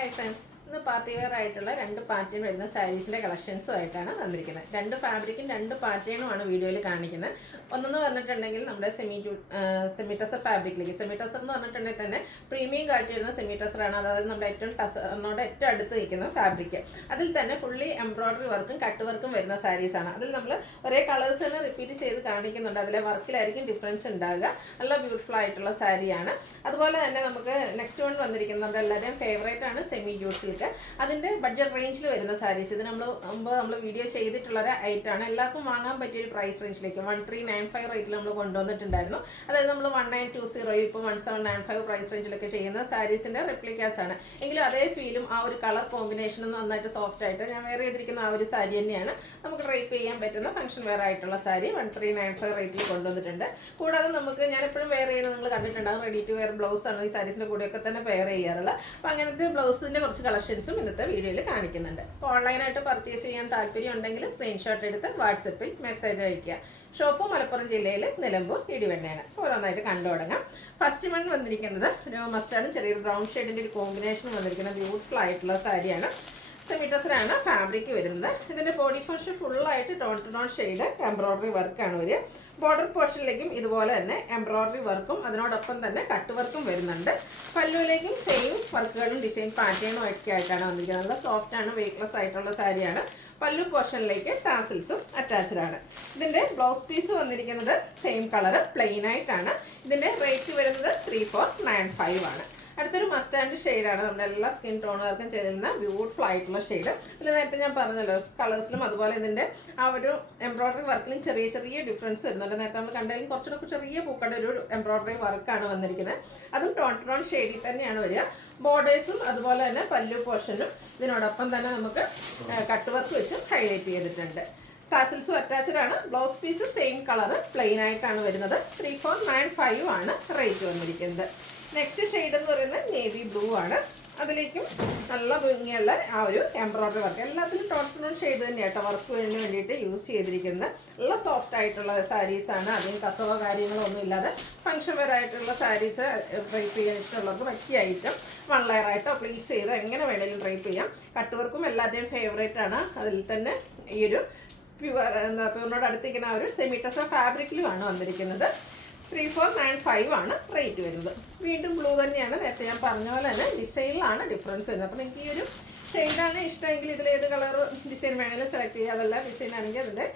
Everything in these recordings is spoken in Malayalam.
ഹായ് ഫ്രണ്ട്സ്, ഇന്ന് പാർട്ടി വെയർ ആയിട്ടുള്ള രണ്ട് പാറ്റേൺ വരുന്ന സാരീസിൻ്റെ കളക്ഷൻസും ആയിട്ടാണ് വന്നിരിക്കുന്നത്. രണ്ട് ഫാബ്രിക്കും രണ്ട് പാറ്റേണുമാണ് വീഡിയോയിൽ കാണിക്കുന്നത്. ഒന്നെന്ന് പറഞ്ഞിട്ടുണ്ടെങ്കിൽ നമ്മുടെ സെമി ടസർ ഫാബ്രിക്കിലേക്ക്, സെമി ടസർ എന്ന് പറഞ്ഞിട്ടുണ്ടെങ്കിൽ തന്നെ പ്രീമിയം കാട്ടി വരുന്ന സെമി ടസറാണ്. അതായത് നമ്മുടെ ഏറ്റവും അടുത്ത് നിൽക്കുന്ന ഫാബ്രിക്ക്. അതിൽ തന്നെ ഫുള്ളി എംബ്രോയ്ഡറി വർക്കും കട്ട് വർക്കും വരുന്ന സാരീസാണ്. അതിൽ നമ്മൾ ഒരേ കളേഴ്സ് തന്നെ റിപ്പീറ്റ് ചെയ്ത് കാണിക്കുന്നുണ്ട്. അതിലെ വർക്കിലായിരിക്കും ഡിഫറൻസ് ഉണ്ടാകുക. നല്ല ബ്യൂട്ടിഫുൾ ആയിട്ടുള്ള സാരിയാണ്. അതുപോലെ തന്നെ നമുക്ക് നെക്സ്റ്റ് വൺ വന്നിരിക്കുന്നത് നമ്മുടെ എല്ലാവരുടെയും ഫേവറേറ്റ് ആണ് സെമി ജൂട്ട് സിൽക്ക്. അതിൻ്റെ ബഡ്ജറ്റ് റേഞ്ചിൽ വരുന്ന സാരീസ്. ഇത് നമ്മൾ വീഡിയോ ചെയ്തിട്ടുള്ളൊരു ഐറ്റാണ്. എല്ലാവർക്കും വാങ്ങാൻ പറ്റിയൊരു പ്രൈസ് റേഞ്ചിലേക്ക് 1395 റേറ്റിൽ നമ്മൾ കൊണ്ടുവന്നിട്ടുണ്ടായിരുന്നു. അതായത് നമ്മൾ 1920 ഇപ്പോൾ 1795 പ്രൈസ് റേഞ്ചിലൊക്കെ ചെയ്യുന്ന സാരീസിൻ്റെ റെപ്ലിക്കാസ് ആണ്. എങ്കിലും അതേ ഫീലും ആ ഒരു കളർ കോമ്പിനേഷനും നന്നായിട്ട് സോഫ്റ്റ് ആയിട്ട് ഞാൻ വെയർ ചെയ്തിരിക്കുന്ന ആ ഒരു സാരി തന്നെയാണ് നമുക്ക് ഡ്രൈപ്പ് ചെയ്യാൻ പറ്റുന്ന ഫംഗ്ഷൻ വെയർ ആയിട്ടുള്ള സാരി 1395 റേറ്റിൽ കൊണ്ടുവന്നിട്ടുണ്ട്. കൂടാതെ നമുക്ക് ഞാൻ എപ്പോഴും വെയർ ചെയ്യുന്നത് നിങ്ങൾ കണ്ടിട്ടുണ്ടാകും, റെഡി ടു വെയർ ബ്ലൗസ് ആണ് ഈ സാരീസിൻ്റെ കൂടെയൊക്കെ തന്നെ വെയർ ചെയ്യാറുള്ളത്. അപ്പോൾ അങ്ങനത്തെ ബ്ലൗസിൻ്റെ കുറച്ച് കളക്ഷൻസും ഇന്നത്തെ വീഡിയോയിൽ കാണിക്കുന്നുണ്ട്. അപ്പോൾ ഓൺലൈനായിട്ട് പർച്ചേസ് ചെയ്യാൻ താല്പര്യം ഉണ്ടെങ്കിൽ സ്ക്രീൻഷോട്ട് എടുത്ത് വാട്സപ്പിൽ മെസ്സേജ് അയയ്ക്കുക. ഷോപ്പ് മലപ്പുറം ജില്ലയിൽ നിലമ്പൂർ ഇടിവണ്ണയാണ്. ഓരോന്നായിട്ട് കണ്ടു തുടങ്ങാം. ഫസ്റ്റ് വൺ വന്നിരിക്കുന്നത് ഒരു മസ്റ്റാർഡും ചെറിയൊരു ബ്രൗൺ ഷെയ്ഡിൻ്റെ ഒരു കോമ്പിനേഷൻ വന്നിരിക്കുന്ന ബ്യൂട്ടിഫുൾ ആയിട്ടുള്ള സാരിയാണ്. സെമി ടസറാണ് ഫാബ്രിക് വരുന്നത്. ഇതിൻ്റെ ബോഡി പോർഷൻ ഫുള്ളായിട്ട് tone to tone shade embroidery വർക്കാണ് വരിക. ബോർഡർ പോർഷനിലേക്കും ഇതുപോലെ തന്നെ എംബ്രോയ്ഡറി വർക്കും അതിനോടൊപ്പം തന്നെ കട്ട് വർക്കും വരുന്നുണ്ട്. പല്ലുവിലേക്കും സെയിം വർക്കുകളും ഡിസൈൻ പാറ്റേണും ഒക്കെ ആയിട്ടാണ് വന്നിരിക്കുന്നത്. നല്ല സോഫ്റ്റ് ആണ്, വെയ്റ്റ്ലെസ് ആയിട്ടുള്ള സാരിയാണ്. പല്ലു പോർഷനിലേക്ക് ടാസിൽസും അറ്റാച്ച്ഡ് ആണ്. ഇതിൻ്റെ ബ്ലൗസ് പീസ് വന്നിരിക്കുന്നത് സെയിം കളർ പ്ലെയിൻ ആയിട്ടാണ്. ഇതിൻ്റെ റേറ്റ് വരുന്നത് 3495 ആണ്. അടുത്തൊരു മസ്റ്റാൻഡ് ഷെയ്ഡാണ്. നമ്മുടെ എല്ലാ സ്കിൻ ടോണുകൾക്കും ചേരുന്ന ബ്യൂട്ടിഫുൾ ആയിട്ടുള്ള ഷെയ്ഡ്. ഇതിൽ നേരത്തെ ഞാൻ പറഞ്ഞല്ലോ കളേഴ്സിലും അതുപോലെ ഇതിൻ്റെ ആ ഒരു എംബ്രോയ്ഡറി വർക്കിലും ചെറിയ ചെറിയ ഡിഫറൻസ് വരുന്നുണ്ട്. നേരത്തെ നമ്മൾ കണ്ടതിലും കുറച്ചുകൂടെ ചെറിയ പൂക്കളുടെ ഒരു എംബ്രോയ്ഡറി വർക്കാണ് വന്നിരിക്കുന്നത്. അതും ടോൺ ടു ടോൺ ഷെയ്ഡിൽ തന്നെയാണ് വരിക. ബോർഡേഴ്സും അതുപോലെ തന്നെ പല്ലു പോർഷനും ഇതിനോടൊപ്പം തന്നെ നമുക്ക് കട്ട് വർക്ക് വെച്ച് ഹൈലൈറ്റ് ചെയ്തിട്ടുണ്ട്. ടാസിൽസും അറ്റാച്ച്ഡ് ആണ്. Blouse piece same colour plain ആയിട്ടാണ് വരുന്നത്. 3495 ആണ് റേറ്റ് വന്നിരിക്കുന്നത്. നെക്സ്റ്റ് ഷെയ്ഡ് എന്ന് പറയുന്നത് നേവി ബ്ലൂ ആണ്. അതിലേക്കും നല്ല ഭംഗിയുള്ള ആ ഒരു എംബ്രോയ്ഡറി വർക്ക്. എല്ലാത്തിനും ടോട്ടൽ ഷെയ്ഡ് തന്നെയാട്ടോ വർക്ക് വേണ്ടിയിട്ട് യൂസ് ചെയ്തിരിക്കുന്നത്. നല്ല സോഫ്റ്റ് ആയിട്ടുള്ള സാരീസാണ്. അതിന് കസവോ കാര്യങ്ങളോ ഒന്നും ഇല്ലാതെ ഫംഗ്ഷൻ വെയർ ആയിട്ടുള്ള സാരീസ് ഡ്രൈപ്പ് ചെയ്യാനുള്ളവർക്ക് പറ്റിയ ഐറ്റം. 1 ലെയർ ആയിട്ടോ പ്ലീറ്റ് ചെയ്തോ എങ്ങനെ വേണമെങ്കിലും ഡ്രൈപ്പ് ചെയ്യാം. കട്ട് വർക്കും എല്ലാവരുടെയും ഫേവറേറ്റ് ആണ്. അതിൽ തന്നെ ഈ ഒരു പ്യൂറിനോട് അടുത്തിരിക്കുന്ന ആ ഒരു സെമി ടസർ ഫാബ്രിക്കിലുമാണ് വന്നിരിക്കുന്നത്. 3495 ആണ് റേറ്റ് വരുന്നത്. വീണ്ടും ബ്ലൂ തന്നെയാണ്. നേരത്തെ ഞാൻ പറഞ്ഞ പോലെ തന്നെ ഡിസൈനിലാണ് ഡിഫറൻസ് വരുന്നത്. അപ്പോൾ നിങ്ങൾക്ക് ഈ ഒരു ഷെയ്ഡാണ് ഇഷ്ടമെങ്കിൽ ഇതിലേത് കളർ ഡിസൈൻ വേണമെങ്കിലും സെലക്ട് ചെയ്യുക. അതല്ല ഡിസൈൻ ആണെങ്കിൽ അതിൻ്റെ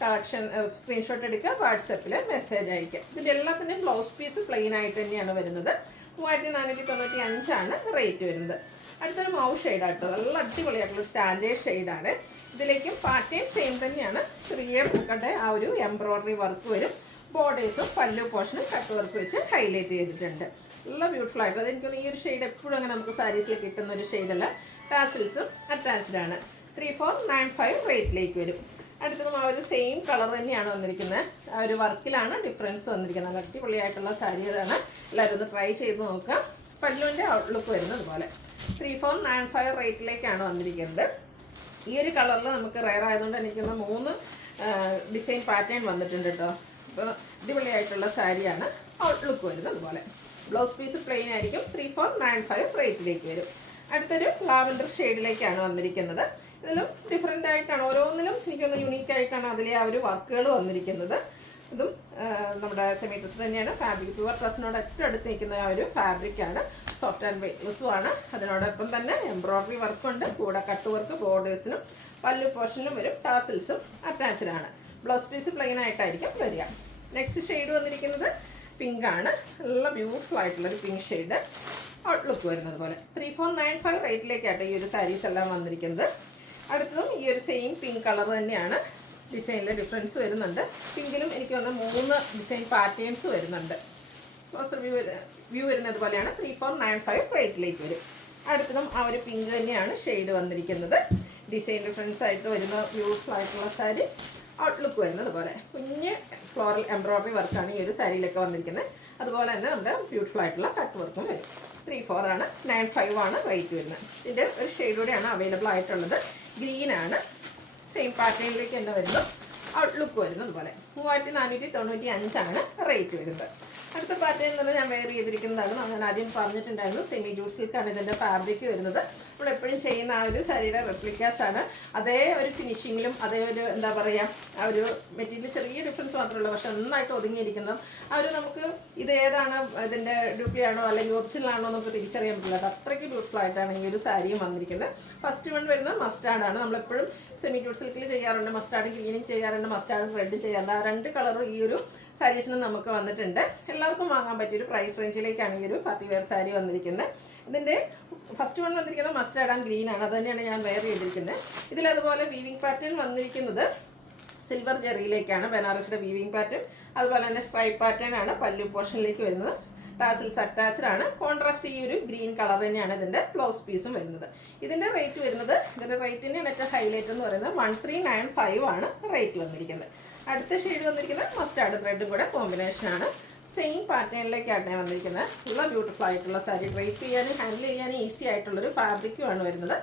കളക്ഷൻ സ്ക്രീൻഷോട്ട് എടുക്കുക, വാട്സപ്പിൽ മെസ്സേജ് അയക്കുക. ഇതിൻ്റെ എല്ലാത്തിൻ്റെയും ബ്ലൗസ് പീസ് പ്ലെയിൻ ആയിട്ട് തന്നെയാണ് വരുന്നത്. 3495 ആണ് റേറ്റ് വരുന്നത്. അടുത്തൊരു മൗ ഷെയ്ഡാട്ടോ. നല്ല അടിപൊളിയായിട്ടുള്ള സ്റ്റാൻഡേർഡ് ഷെയ്ഡാണ്. ഇതിലേക്കും പാറ്റേൺ സെയിം തന്നെയാണ്. ചെറിയ പൂക്കളുടെ ആ ഒരു എംബ്രോയ്ഡറി വർക്ക് വരും. ബോർഡേഴ്സും പല്ലു പോർഷനും കട്ട് വർക്ക് വെച്ച് ഹൈലൈറ്റ് ചെയ്തിട്ടുണ്ട്. നല്ല ബ്യൂട്ടിഫുൾ ആയിട്ട്. അതെനിക്കൊന്ന് ഈ ഒരു ഷെയ്ഡ് എപ്പോഴും അങ്ങനെ നമുക്ക് സാരീസിൽ കിട്ടുന്ന ഒരു ഷെയ്ഡല്ല. ടാസിൽസും അറ്റാച്ച്ഡ് ആണ്. 3495 റേറ്റിലേക്ക് വരും. അടുത്തതും ആ ഒരു സെയിം കളർ തന്നെയാണ് വന്നിരിക്കുന്നത്. ആ ഒരു വർക്കിലാണ് ഡിഫറൻസ് വന്നിരിക്കുന്നത്. നല്ല അടിപൊളിയായിട്ടുള്ള സാരി അതാണ്. എല്ലാവരും ഒന്ന് ട്രൈ ചെയ്ത് നോക്കാം. പല്ലുവിൻ്റെ ഔട്ട്ലുക്ക് വരുന്നത് അതുപോലെ 3495 റേറ്റിലേക്കാണ് വന്നിരിക്കുന്നത്. ഈ ഒരു കളറിൽ നമുക്ക് റെയർ ആയതുകൊണ്ട് എനിക്കൊന്ന് 3 ഡിസൈൻ പാറ്റേൺ വന്നിട്ടുണ്ട് കേട്ടോ. അപ്പോൾ അടിപൊളിയായിട്ടുള്ള സാരിയാണ്. ഔട്ട്ലുക്ക് വരുന്നത് അതുപോലെ. ബ്ലൗസ് പീസ് പ്ലെയിൻ ആയിരിക്കും. 3495 റേറ്റിലേക്ക് വരും. അടുത്തൊരു ലാവൻഡർ ഷെയ്ഡിലേക്കാണ് വന്നിരിക്കുന്നത്. ഇതിലും ഡിഫറെൻ്റ് ആയിട്ടാണ്, ഓരോന്നിലും എനിക്കൊന്ന് യുണീക്ക് ആയിട്ടാണ് അതിലെ ആ ഒരു വർക്കുകൾ വന്നിരിക്കുന്നത്. ഇതും നമ്മുടെ സെമി ടസർ തന്നെയാണ്. ഫാബ്രിക് പ്യുവർ ഡ്രസ്സിനോട് ഏറ്റവും അടുത്ത് നിൽക്കുന്ന ആ ഒരു ഫാബ്രിക്കാണ്. സോഫ്റ്റ് ആൻഡ് വെയ്റ്റ്ലെസ്സും ആണ്. അതിനോടൊപ്പം തന്നെ എംബ്രോയ്ഡറി വർക്കുണ്ട്. കൂടെ കട്ട് വർക്ക് ബോർഡേഴ്സിനും പല്ലു പോർഷനിലും വരും. ടാസിൽസും അറ്റാച്ച്ഡ് ആണ്. ബ്ലൗസ് പീസ് പ്ലെയിൻ ആയിട്ടായിരിക്കും വരിക. നെക്സ്റ്റ് ഷെയ്ഡ് വന്നിരിക്കുന്നത് പിങ്ക് ആണ്. നല്ല ബ്യൂട്ടിഫുൾ ആയിട്ടുള്ളൊരു പിങ്ക് ഷെയ്ഡ്. ഔട്ട്ലുക്ക് വരുന്നത് പോലെ 3495 റേറ്റിലേക്കാട്ടോ ഈ ഒരു സാരീസ് എല്ലാം വന്നിരിക്കുന്നത്. അടുത്തതും ഈ ഒരു സെയിം പിങ്ക് കളർ തന്നെയാണ്. ഡിസൈനിൽ ഡിഫറൻസ് വരുന്നുണ്ട്. പിങ്കിലും എനിക്ക് വന്ന 3 ഡിസൈൻ പാറ്റേൺസ് വരുന്നുണ്ട്. വ്യൂ വരുന്നത് പോലെയാണ്. 3495 റേറ്റിലേക്ക് വരും. അടുത്തതും ആ ഒരു പിങ്ക് തന്നെയാണ് ഷെയ്ഡ് വന്നിരിക്കുന്നത്. ഡിസൈൻ ഡിഫറൻസ് ആയിട്ട് വരുന്ന ബ്യൂട്ടിഫുൾ ആയിട്ടുള്ള സാരി. ഔട്ട്ലുക്ക് വരുന്നത് പോലെ കുഞ്ഞ് ഫ്ലോറൽ എംബ്രോയ്ഡറി വർക്കാണ് ഈ ഒരു സാരിയിലൊക്കെ വന്നിരിക്കുന്നത്. അതുപോലെ തന്നെ നമ്മുടെ ബ്യൂട്ടിഫുൾ ആയിട്ടുള്ള കട്ട് വർക്കും വരും. 3495 ആണ് റേറ്റ് വരുന്നത്. ഇതിൻ്റെ ഒരു ഷെയ്ഡ് കൂടെയാണ് അവൈലബിൾ ആയിട്ടുള്ളത്. ഗ്രീനാണ്. സെയിം പാറ്റേണിലേക്ക് തന്നെ വരുന്നു. ഔട്ട്ലുക്ക് വരുന്നത് പോലെ 3495 ആണ് റേറ്റ് വരുന്നത്. അടുത്ത പാറ്റേൺ തന്നെ ഞാൻ വെയർ ചെയ്തിരിക്കുന്നതാണ്. ഞാൻ ആദ്യം പറഞ്ഞിട്ടുണ്ടായിരുന്നു സെമി ജൂട്ട് സിൽക്കാണ് ഇതിൻ്റെ ഫാബ്രിക് വരുന്നത്. നമ്മൾ എപ്പോഴും ചെയ്യുന്ന ആ ഒരു സാരിയുടെ റെപ്ലിക്കാസ് ആണ്. അതേ ഒരു ഫിനിഷിങ്ങിലും അതേ ഒരു എന്താ പറയുക, ആ ഒരു മെറ്റീരിയൽ ചെറിയ ഡിഫറൻസ് മാത്രമേ ഉള്ളൂ, പക്ഷെ നന്നായിട്ട് ഒതുങ്ങിയിരിക്കുന്നതും ആ ഒരു നമുക്ക് ഇത് ഏതാണ് ഇതിൻ്റെ ഡ്യൂപ്ലിയാണോ അല്ലെങ്കിൽ ഒറിജിനലാണോ നമുക്ക് തിരിച്ചറിയാൻ പറ്റില്ല. അത് അത്രയ്ക്ക് ബ്യൂട്ടിഫുൾ ആയിട്ടാണ് ഈ ഒരു സാരിയും വന്നിരിക്കുന്നത്. ഫസ്റ്റ് വൺ വരുന്നത് മസ്റ്റാർഡാണ്. നമ്മളെപ്പോഴും സെമി ജൂട്ട് സിൽക്കിൽ ചെയ്യാറുണ്ട്, മസ്റ്റാർഡ് ഗ്രീനിങ് ചെയ്യാറുണ്ട്, മസ്റ്റാർഡ് റെഡ് ചെയ്യാറുണ്ട്. ആ രണ്ട് കളറും ഈ ഒരു സാരീസിന് നമുക്ക് വന്നിട്ടുണ്ട്. എല്ലാവർക്കും വാങ്ങാൻ പറ്റിയൊരു പ്രൈസ് റേഞ്ചിലേക്കാണ് ഈ ഒരു പാർട്ടി വെയർ സാരി വന്നിരിക്കുന്നത്. ഇതിൻ്റെ ഫസ്റ്റ് വൺ വന്നിരിക്കുന്നത് മസ്റ്റാർഡ് ആൻഡ് ഗ്രീൻ ആണ്. അത് തന്നെയാണ് ഞാൻ വെയർ ചെയ്തിരിക്കുന്നത്. ഇതിലതുപോലെ വീവിങ് പാറ്റേൺ വന്നിരിക്കുന്നത് സിൽവർ ജെറിയിലേക്കാണ്, ബനാറസിയുടെ വീവിങ് പാറ്റേൺ. അതുപോലെ തന്നെ സ്ട്രൈപ്പ് പാറ്റേൺ ആണ് പല്ലു പോർഷനിലേക്ക് വരുന്നത്. ടാസിൽസ് അറ്റാച്ച്ഡ് ആണ്. കോൺട്രാസ്റ്റ് ഈ ഒരു ഗ്രീൻ കളർ തന്നെയാണ് ഇതിൻ്റെ ബ്ലൗസ് പീസും വരുന്നത്. ഇതിൻ്റെ റേറ്റ് വരുന്നത്, ഇതിൻ്റെ റേറ്റിൻ്റെ ഏറ്റവും ഹൈലൈറ്റ് എന്ന് പറയുന്നത് 1395 ആണ് റേറ്റ് വന്നിരിക്കുന്നത്. അടുത്ത ഷെയ്ഡ് വന്നിരിക്കുന്നത് മസ്റ്റാർഡ് റെഡും കൂടെ കോമ്പിനേഷനാണ്. സെയിം പാറ്റേണിലേക്കാണ് വന്നിരിക്കുന്നത്. നല്ല ബ്യൂട്ടിഫുൾ ആയിട്ടുള്ള സാരി, ഡ്രൈപ്പ് ചെയ്യാനും ഹാൻഡിൽ ചെയ്യാനും ഈസി ആയിട്ടുള്ളൊരു ഫാബ്രിക്കുമാണ് വരുന്നത്.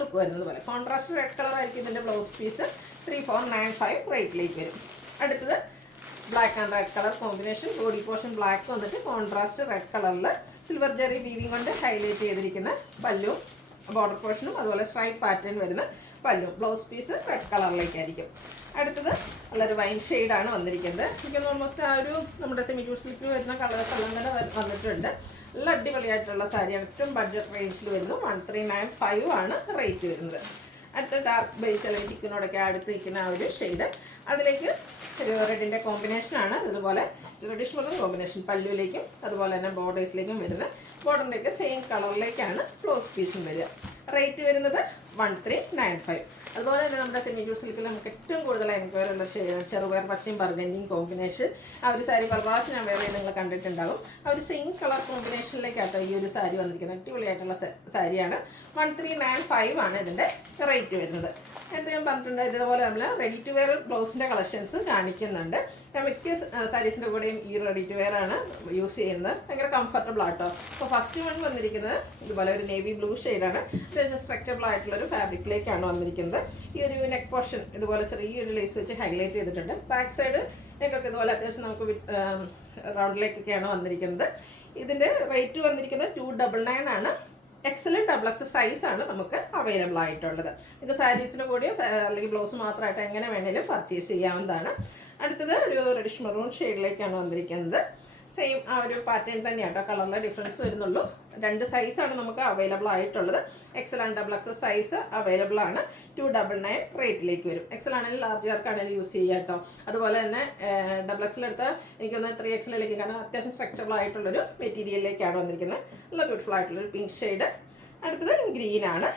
ലുക്ക് വരുന്നത് പോലെ കോൺട്രാസ്റ്റ് റെഡ് കളർ ആയിരിക്കും ഇതിൻ്റെ ബ്ലൗസ് പീസ്. 3495 റേറ്റിലേക്ക് വരും. അടുത്തത് black and red colour combination. Body portion black വന്നിട്ട് കോൺട്രാസ്റ്റ് റെഡ് കളറിൽ സിൽവർ ജെറി വീവിങ് കൊണ്ട് ഹൈലൈറ്റ് ചെയ്തിരിക്കുന്ന പല്ലും ബോർഡർ പോർഷനും അതുപോലെ സ്ട്രൈപ്പ് പാറ്റേൺ വരുന്ന പല്ലും. ബ്ലൗസ് പീസ് റെഡ് കളറിലേക്കായിരിക്കും. അടുത്തത് നല്ലൊരു വൈൻ ഷെയ്ഡാണ് വന്നിരിക്കുന്നത്. എനിക്ക് ഓൾമോസ്റ്റ് ആ ഒരു നമ്മുടെ സെമി ജൂട്ട് സിൽക്കിൽ വരുന്ന കളേഴ്സ് എല്ലാം തന്നെ വന്നിട്ടുണ്ട്. നല്ല അടിപൊളിയായിട്ടുള്ള സാരിയാണ്. ഏറ്റവും ബഡ്ജറ്റ് റേഞ്ചിൽ വരുന്നു. 1395 ആണ് റേറ്റ് വരുന്നത്. അടുത്ത ഡാർക്ക് ബേസ് അല്ലെങ്കിൽ ചിക്കനോടൊക്കെ അടുത്ത് നിൽക്കുന്ന ആ ഒരു ഷെയ്ഡ്, അതിലേക്ക് ഒരു റെഡിൻ്റെ കോമ്പിനേഷനാണ്. അതുപോലെ റെഡിഷ് മെറൂൺ കോമ്പിനേഷൻ പല്ലുവിലേക്കും അതുപോലെ തന്നെ ബോർഡേഴ്സിലേക്കും വരുന്ന ബോർഡറിൻ്റെയൊക്കെ സെയിം കളറിലേക്കാണ് ബ്ലൗസ് പീസും വരിക. റേറ്റ് വരുന്നത് 1395. അതുപോലെ തന്നെ നമ്മുടെ സെമി ജൂട്ട് സിൽക്കിൽ നമുക്ക് ഏറ്റവും കൂടുതൽ എൻക്വയറി ഉള്ള ചെറുപയർ പച്ചയും ബർഗൻഡിയും കോമ്പിനേഷൻ. ആ ഒരു സാരി പല പ്രാവശ്യം ഞാൻ വേറെ നിങ്ങൾ കണ്ടിട്ടുണ്ടാകും. ആ ഒരു സെയിം കളർ കോമ്പിനേഷനിലേക്കാട്ടോ ഈ ഒരു സാരി വന്നിരിക്കുന്നത്. അടിപൊളിയായിട്ടുള്ള സാരിയാണ്. 1395 ആണ് ഇതിൻ്റെ റേറ്റ് വരുന്നത്. നേരത്തെ ഞാൻ പറഞ്ഞിട്ടുണ്ട്, ഇതുപോലെ നമ്മൾ റെഡി ടു വെയർ ബ്ലൗസിൻ്റെ കളക്ഷൻസ് കാണിക്കുന്നുണ്ട്. ഞാൻ മിക്ക സാരീസിൻ്റെ കൂടെയും ഈ റെഡി ടു വെയർ ആണ് യൂസ് ചെയ്യുന്നത്. ഭയങ്കര കംഫർട്ടബിൾ ആട്ടോ. അപ്പോൾ ഫസ്റ്റ് വൺ വന്നിരിക്കുന്നത് ഇതുപോലെ ഒരു നേവി ബ്ലൂ ഷെയ്ഡാണ്. സ്ട്രക്ചറബിൾ ആയിട്ടുള്ളൊരു ഫാബ്രിക്കിലേക്കാണ് വന്നിരിക്കുന്നത്. ഈ ഒരു നെക്ക് പോർഷൻ ഇതുപോലെ ചെറിയൊരു ലേസ് വെച്ച് ഹൈലൈറ്റ് ചെയ്തിട്ടുണ്ട്. ബാക്ക് സൈഡ് നെക്കൊക്കെ ഇതുപോലെ അത്യാവശ്യം നമുക്ക് റൗണ്ടിലേക്കൊക്കെയാണ് വന്നിരിക്കുന്നത്. ഇതിൻ്റെ റേറ്റ് വന്നിരിക്കുന്നത് 299 ആണ്. എക്സലും ഡബിൾ സൈസാണ് നമുക്ക് അവൈലബിൾ ആയിട്ടുള്ളത്. നിങ്ങൾക്ക് സാരീസിൻ്റെ കൂടെയോ അല്ലെങ്കിൽ ബ്ലൗസ് മാത്രമായിട്ട് എങ്ങനെ വേണേലും പർച്ചേസ് ചെയ്യാവുന്നതാണ്. അടുത്തത് ഒരു റെഡിഷ് മെറൂൺ ഷെയ്ഡിലേക്കാണ് വന്നിരിക്കുന്നത്. സെയിം ആ ഒരു പാറ്റേൺ തന്നെയാണ് കേട്ടോ, കളറിലെ ഡിഫറൻസ് വരുന്നുള്ളൂ. രണ്ട് സൈസാണ് നമുക്ക് അവൈലബിൾ ആയിട്ടുള്ളത്. Excel and double XL size available ആണ്. 299 റേറ്റിലേക്ക് വരും. എക്സൽ ആണെങ്കിലും ലാർജുകാർക്കാണെങ്കിലും യൂസ് ചെയ്യുക കേട്ടോ. അതുപോലെ തന്നെ ഡബിൾ എക്സൽ എടുത്താൽ എനിക്കൊന്ന് 3XL കാരണം അത്യാവശ്യം സ്ട്രക്ചറബിൾ ആയിട്ടുള്ളൊരു മെറ്റീരിയലിലേക്കാണ് വന്നിരിക്കുന്നത്. നല്ല ബ്യൂട്ടിഫുൾ ആയിട്ടുള്ളൊരു പിങ്ക് ഷെയ്ഡ്. അടുത്തത് ഗ്രീനാണ്.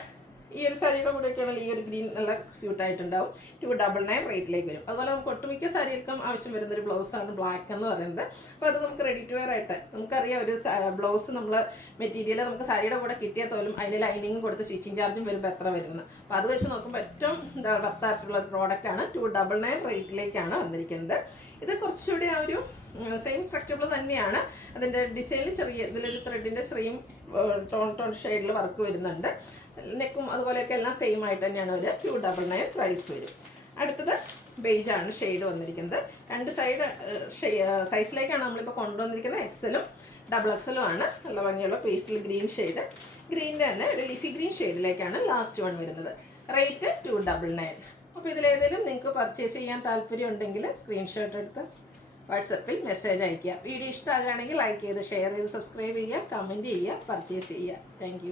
ഈ ഒരു സാരിയുടെ കൂടെയൊക്കെയാണെങ്കിൽ ഈ ഒരു ഗ്രീൻ നല്ല സ്യൂട്ടായിട്ടുണ്ടാവും. 299 റേറ്റിലേക്ക് വരും. അതുപോലെ നമുക്ക് ഒട്ടുമിക്ക സാരികൾക്കും ആവശ്യം വരുന്നൊരു ബ്ലൗസാണ് ബ്ലാക്ക് എന്ന് പറയുന്നത്. അപ്പോൾ അത് നമുക്ക് റെഡി ടു വെയർ ആയിട്ട് നമുക്കറിയാം. ഒരു ബ്ലൗസ് നമ്മൾ മെറ്റീരിയൽ നമുക്ക് സാരിയുടെ കൂടെ കിട്ടിയാൽ പോലും അതിന് ലൈനിങ്ങും കൊടുത്ത് സ്റ്റിച്ചിങ് ചാർജും വരുമ്പോൾ എത്ര വരുന്നത്. അപ്പോൾ അത് വെച്ച് നോക്കുമ്പോൾ ഏറ്റവും വർത്തായിട്ടുള്ള ഒരു പ്രോഡക്റ്റാണ്. 299 റേറ്റിലേക്കാണ് വന്നിരിക്കുന്നത്. ഇത് കുറച്ചുകൂടി ആ ഒരു സെയിം സ്ട്രക്ചറബിൾ തന്നെയാണ്. അതിൻ്റെ ഡിസൈനിൽ ചെറിയ ഇതിലൊരു ത്രെഡിൻ്റെ ചെറിയ ടോൺ ഷെയ്ഡിൽ വർക്ക് വരുന്നുണ്ട്. നെക്കും അതുപോലെയൊക്കെ എല്ലാം സെയിം ആയിട്ട് തന്നെയാണ് ഒരു 299 പ്രൈസ് വരും. അടുത്തത് ബേജാണ് ഷെയ്ഡ് വന്നിരിക്കുന്നത്. രണ്ട് സൈഡ് സൈസിലേക്കാണ് നമ്മളിപ്പോൾ കൊണ്ടുവന്നിരിക്കുന്നത്. എക്സലും ഡബിൾ എക്സലും ആണ്. നല്ല ഭംഗിയുള്ള പേസ്റ്റൽ ഗ്രീൻ ഷെയ്ഡ്. ഗ്രീനിൻ്റെ തന്നെ ഒരു ലീഫി ഗ്രീൻ ഷെയ്ഡിലേക്കാണ് ലാസ്റ്റ് വൺ വരുന്നത്. റേറ്റ് 299. അപ്പോൾ ഇതിലേതെങ്കിലും നിങ്ങൾക്ക് പർച്ചേസ് ചെയ്യാൻ താല്പര്യം ഉണ്ടെങ്കിൽ സ്ക്രീൻഷോട്ട് എടുത്ത് വാട്സപ്പിൽ മെസ്സേജ് അയയ്ക്കുക. വീഡിയോ ഇഷ്ടമാകുകയാണെങ്കിൽ ലൈക്ക് ചെയ്ത് ഷെയർ ചെയ്ത് സബ്സ്ക്രൈബ് ചെയ്യുക, കമൻറ്റ് ചെയ്യുക, പർച്ചേസ് ചെയ്യുക. താങ്ക്